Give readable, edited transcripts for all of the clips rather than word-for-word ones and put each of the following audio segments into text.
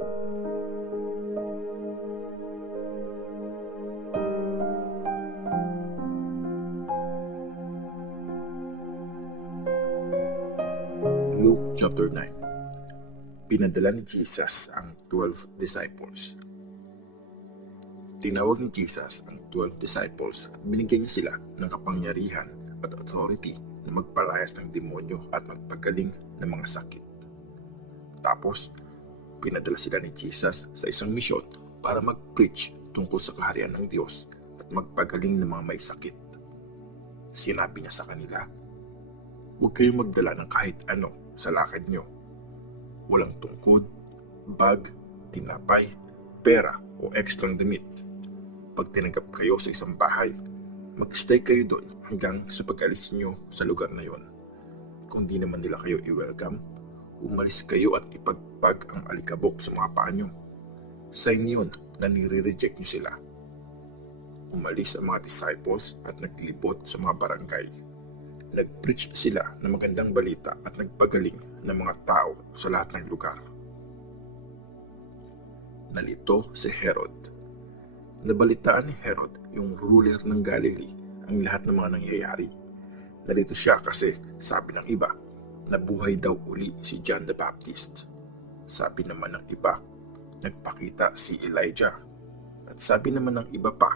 Luke chapter 9. Pinadala ni Jesus ang 12 disciples. Tinawag ni Jesus ang 12 disciples at binigyan niya sila ng kapangyarihan at authority na magpalayas ng demonyo at magpagaling ng mga sakit. Tapos, pinadala sila ni Jesus sa isang misyon para mag-preach tungkol sa kaharian ng Diyos at magpagaling ng mga may sakit. Sinabi niya sa kanila, "Huwag kayong magdala ng kahit ano sa lakad nyo. Walang tungkod, bag, tinapay, pera o ekstrang damit. Pag tinanggap kayo sa isang bahay, mag-stay kayo doon hanggang sa pag-alis nyo sa lugar na yon. Kung di naman nila kayo i-welcome, umalis kayo at ipagpag ang alikabok sa mga paa nyo. Sign yun na nire-reject nyo sila." Umalis ang mga disciples at naglibot sa mga barangay. Nag-preach sila ng magandang balita at nagpagaling ng mga tao sa lahat ng lugar. Nalito si Herod. Nabalitaan ni Herod, yung ruler ng Galilee, ang lahat ng mga nangyayari. Nalito siya kasi, sabi ng iba, nabuhay daw uli si John the Baptist. Sabi naman ng iba, nagpakita si Elijah. At sabi naman ng iba pa,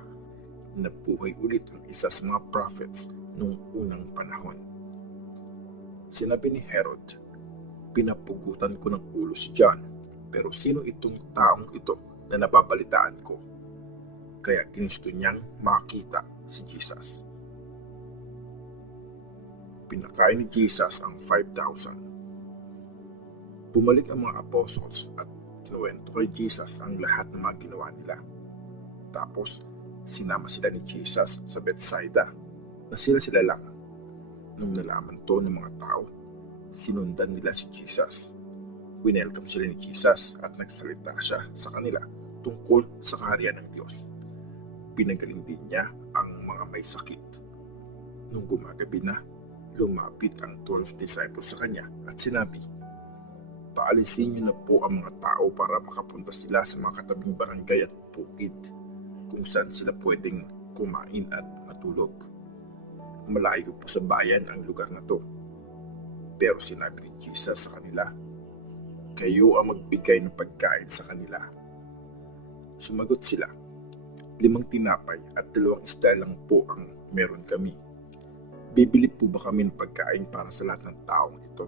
nabuhay ulit ang isa sa mga prophets noong unang panahon. Sinabi ni Herod, "Pinapugutan ko ng ulo si John, pero sino itong taong ito na nababalitaan ko?" Kaya ginusto niyang makita si Jesus. Pinakain ni Jesus ang 5,000. Bumalik ang mga apostles at kinuwento kay Jesus ang lahat ng mga ginawa nila. Tapos, sinama sila ni Jesus sa Bethsaida na sila lang. Nung nalaman to ng mga tao, sinundan nila si Jesus. Winelcome sila ni Jesus at nagsalita siya sa kanila tungkol sa kaharian ng Diyos. Pinagaling din niya ang mga may sakit. Nung gumagabi na, lumapit ang 12 disciples sa kanya at sinabi, "Paalisin niyo na po ang mga tao para makapunta sila sa mga katabing barangay at bukid kung saan sila pwedeng kumain at matulog. Malayo po sa bayan ang lugar na to." Pero sinabi ni Jesus sa kanila, "Kayo ang magbigay ng pagkain sa kanila." Sumagot sila, 5 tinapay at 2 isda lang po ang meron kami. Bibili po ba kami ng pagkain para sa lahat ng taong ito?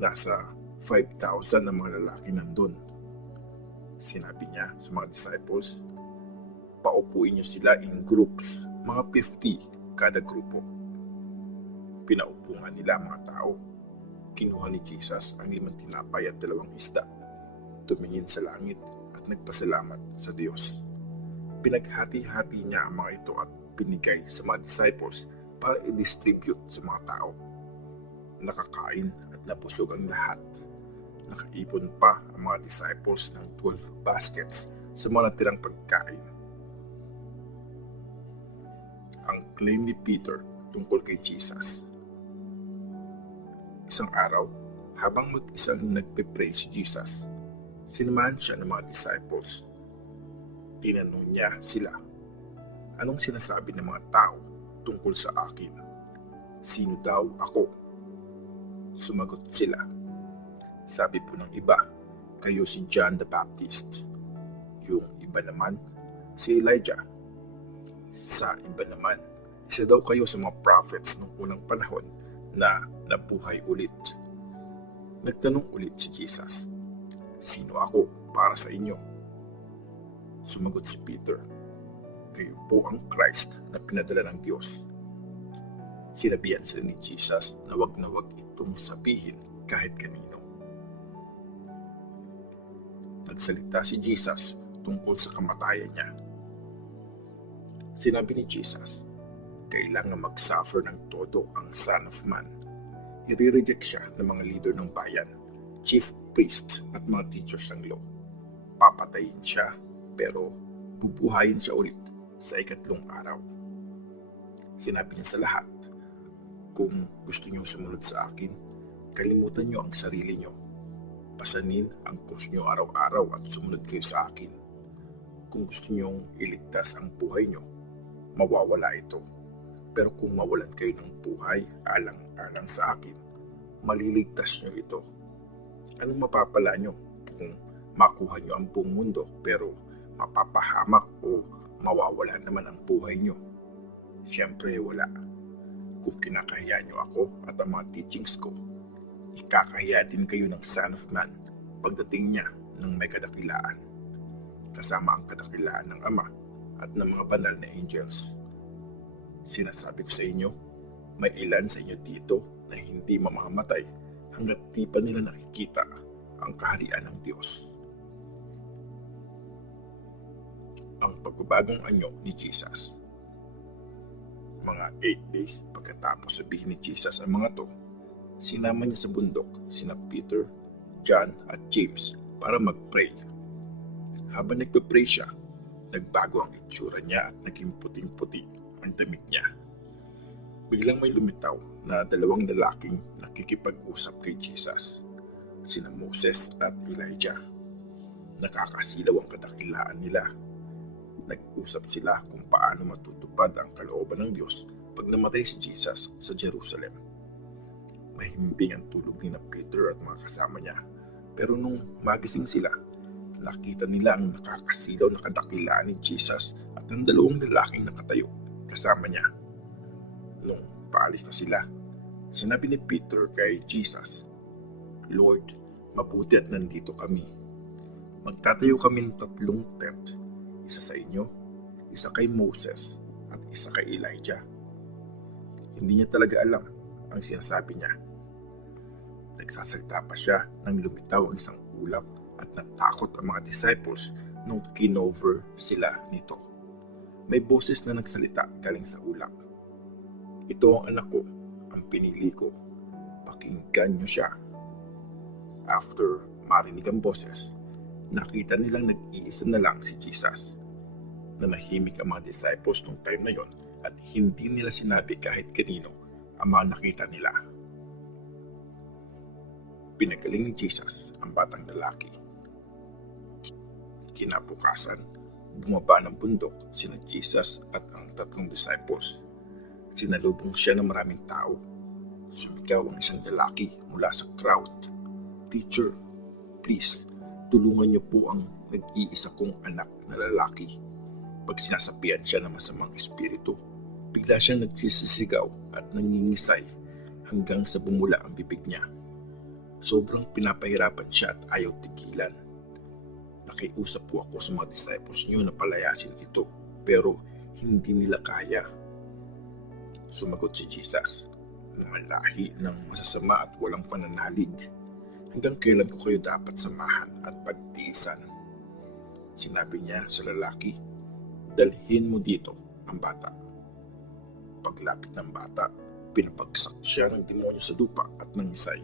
Nasa 5,000 na mga lalaki nandun. Sinabi niya sa mga disciples, "Paupuin niyo sila in groups, mga 50 kada grupo." Pinaupo nga nila ang mga tao. Kinuha ni Jesus ang 5 tinapay at 2 isda, tumingin sa langit at nagpasalamat sa Diyos. Pinaghati-hati niya ang mga ito at binigay sa mga disciples para i-distribute sa mga tao. Nakakain at napusog ang lahat. Nakaipon pa ang mga disciples ng 12 baskets sa mga natirang pagkain. Ang claim ni Peter tungkol kay Jesus. Isang araw, habang mag-isang nagpe-pray si Jesus, sinamahan siya ng mga disciples. Tinanong niya sila, "Anong sinasabi ng mga tao tungkol sa akin? Sino daw ako?" Sumagot sila, "Sabi po ng iba, kayo si John the Baptist. Yung iba naman, si Elijah. Sa iba naman, isa daw kayo sa mga prophets noong unang panahon na nabuhay ulit." Nagtanong ulit si Jesus, "Sino ako para sa inyo?" Sumagot si Peter, "Kayo po ang Christ na pinadala ng Diyos." Sinabihan sila ni Jesus na wag itong sabihin kahit kanino. Nagsalita si Jesus tungkol sa kamatayan niya. Sinabi ni Jesus, kailangan mag-suffer ng todo ang Son of Man. I-reject siya ng mga leader ng bayan, chief priests at mga teachers ng law. Papatayin siya, pero bubuhayin siya ulit sa 3 araw. Sinabi niya sa lahat, kung gusto niyo sumunod sa akin, kalimutan niyo ang sarili niyo. pasanin ang krus nyo araw-araw at sumunod kayo sa akin. Kung gusto nyong iligtas ang buhay nyo, mawawala ito. Pero kung mawalan kayo ng buhay alang-alang sa akin, maliligtas nyo ito. Anong mapapala nyo kung makuha nyo ang buong mundo pero mapapahamak o mawawala naman ang buhay nyo? Siyempre wala. Kung kinakahiya nyo ako at ang mga teachings ko, ikakahiya din kayo ng Son of Man pagdating niya ng may kadakilaan, kasama ang kadakilaan ng Ama at ng mga banal na angels. Sinasabi ko sa inyo, may ilan sa inyo dito na hindi mamamatay hanggat di pa nila nakikita ang kaharian ng Diyos. Ang pagbabagong anyo ni Jesus. Mga 8 days pagkatapos sabihin ni Jesus ang mga to, sinama niya sa bundok sina Peter, John at James para mag-pray. Habang nagpe-pray siya, nagbago ang itsura niya at naging puting-puti ang damit niya. Biglang may lumitaw na dalawang lalaking nakikipag-usap kay Jesus, sina Moses at Elijah. Nakakasilaw ang kadakilaan nila. Nag-usap sila kung paano matutupad ang kalooban ng Diyos pag namatay si Jesus sa Jerusalem. Mahimbing ang tulog ni Peter at mga kasama niya, pero nung magising sila, nakita nila ang nakakasilaw na kadakilaan ni Jesus at ang dalawang lalaking nakatayo kasama niya. Nung paalis na sila, sinabi ni Peter kay Jesus, "Lord, mabuti at nandito kami. Magtatayo kami ng 3 tent, isa sa inyo, isa kay Moses at isa kay Elijah." Hindi niya talaga alam ang sinasabi niya. Nagsasalita pa siya nang lumitaw ang isang ulap at natakot ang mga disciples nung kinover sila nito. May boses na nagsalita galing sa ulap. "Ito ang anak ko, ang pinili ko. Pakinggan niyo siya." After marinig ang boses, nakita nilang nag-iisa na lang si Jesus. Nanahimik ang mga disciples nung time na yon at hindi nila sinabi kahit kanino ang mga nakita nila. Pinagaling ni Jesus ang batang lalaki. Kinabukasan, bumaba ng bundok sina Jesus at ang 3 disciples. Sinalubong siya ng maraming tao. Sumigaw ang isang lalaki mula sa crowd, "Teacher, please, tulungan niyo po ang nag-iisa kong anak na lalaki." Pag sinasabihan siya ng masamang espiritu, bigla siyang nagsisisigaw at nangingisay hanggang sa bumula ang bibig niya. Sobrang pinapahirapan siya at ayaw tigilan. "Nakiusap po ako sa mga disciples niyo na palayasin ito, pero hindi nila kaya." Sumagot si Jesus, "Mga lahi ng masasama at walang pananalig, hanggang kailan ko kayo dapat samahan at pagtiisan?" Sinabi niya sa lalaki, "Dalhin mo dito ang bata." Paglapit ng bata, pinapagsak siya ng demonyo sa lupa at nangisay.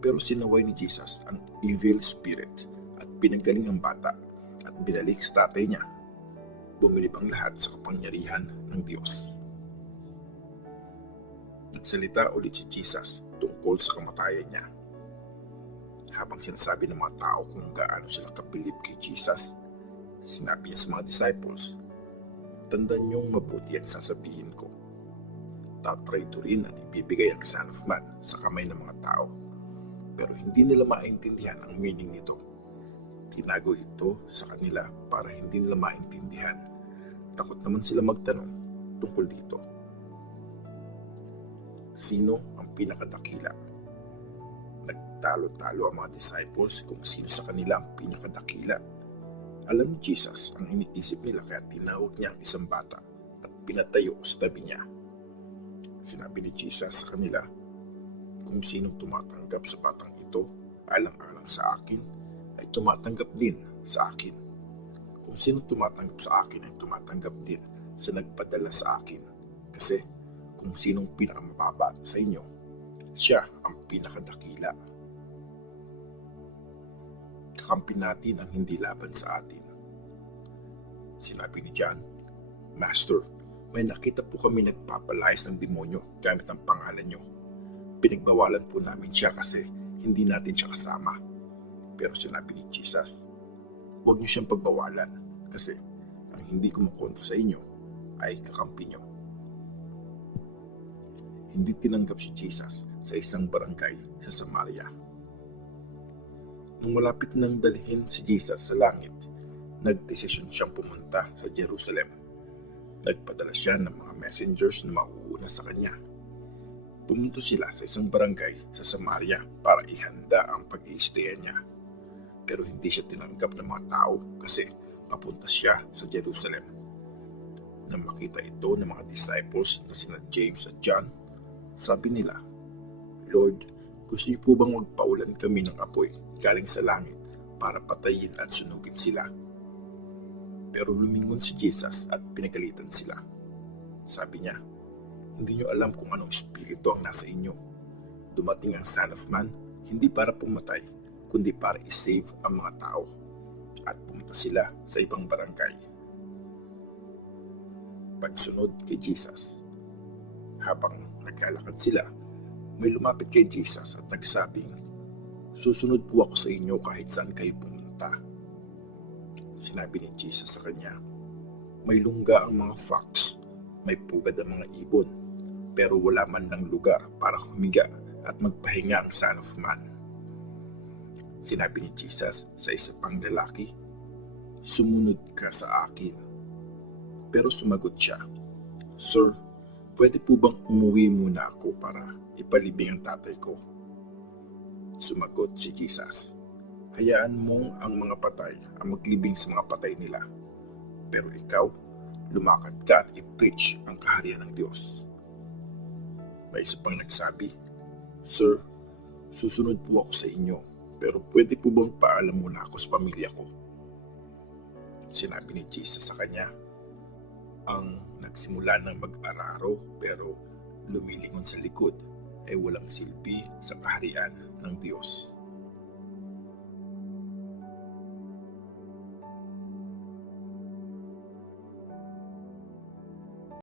Pero sinaway ni Jesus ang evil spirit at pinagaling ang bata at binalik sa tatay niya. Bumilib ang lahat sa kapangyarihan ng Diyos. Nagsalita ulit si Jesus tungkol sa kamatayan niya. Habang sinasabi ng mga tao kung gaano sila kapilip kay Jesus, sinabi niya sa mga disciples, "Tandaan niyong mabuti ang sasabihin ko. Tatrayturin at ibibigay ang Son of Man sa kamay ng mga tao." Pero hindi nila maintindihan ang meaning nito. Tinago ito sa kanila para hindi nila maintindihan. Takot naman sila magtanong tungkol dito. Sino ang pinakadakila? Nagtalo-talo ang mga disciples kung sino sa kanila ang pinakadakila. Alam ni Jesus ang iniisip nila kaya tinawag niya ang isang bata at pinatayo sa tabi niya. Sinabi ni Jesus sa kanila, "Kung sinong tumatanggap sa batang ito alang-alang sa akin, ay tumatanggap din sa akin. Kung sinong tumatanggap sa akin ay tumatanggap din sa nagpadala sa akin. Kasi kung sinong pinakamababa sa inyo, siya ang pinakadakila." Kakampi natin ang hindi laban sa atin. Sinabi ni John, "Master, may nakita po kami nagpapalayas ng demonyo gamit ang pangalan niyo. Pinagbawalan po namin siya kasi hindi natin siya kasama." Pero sinabi ni Jesus, huwag niyo siyang pagbawalan kasi ang hindi kumukontra sa inyo ay kakampi niyo. Hindi tinanggap si Jesus sa isang barangay sa Samaria. Nung malapit nang dalhin si Jesus sa langit, nagdesisyon siyang pumunta sa Jerusalem. Nagpadala siya ng mga messengers na mauuna sa kanya. Pumunta sila sa isang barangay sa Samaria para ihanda ang pag-i-stayan niya. Pero hindi siya tinanggap ng mga tao kasi papunta siya sa Jerusalem. Nang makita ito ng mga disciples na sina James at John, sabi nila, Lord, gusto niyo po bang magpaulan kami ng apoy galing sa langit para patayin at sunugin sila? Pero lumingon si Jesus at pinagalitan sila. Sabi niya, hindi niyo alam kung anong espiritu ang nasa inyo. Dumating ang Son of Man, hindi para pumatay, kundi para i-save ang mga tao. At pumunta sila sa ibang barangay. Pagsunod kay Jesus. Habang naglalakad sila, may lumapit kay Jesus at nagsabing, susunod po ako sa inyo kahit saan kayo pumunta. Sinabi ni Jesus sa kanya, may lungga ang mga fox, may pugad ang mga ibon, pero wala man lang lugar para humiga at magpahinga ang Son of Man. Sinabi ni Jesus sa isa pang lalaki, sumunod ka sa akin. Pero sumagot siya, Sir, pwede po bang umuwi muna ako para ipalibing ang tatay ko? Sumagot si Jesus, hayaan mo ang mga patay ang maglibing sa mga patay nila. Pero ikaw, lumakad ka at i-preach ang kaharian ng Diyos. May isa pang nagsabi, Sir, susunod po ako sa inyo, pero pwede po bang paalam muna ako sa pamilya ko? Sinabi ni Jesus sa kanya, ang nagsimula ng mag-araro pero lumilingon sa likod ay walang silbi sa kaharian ng Diyos.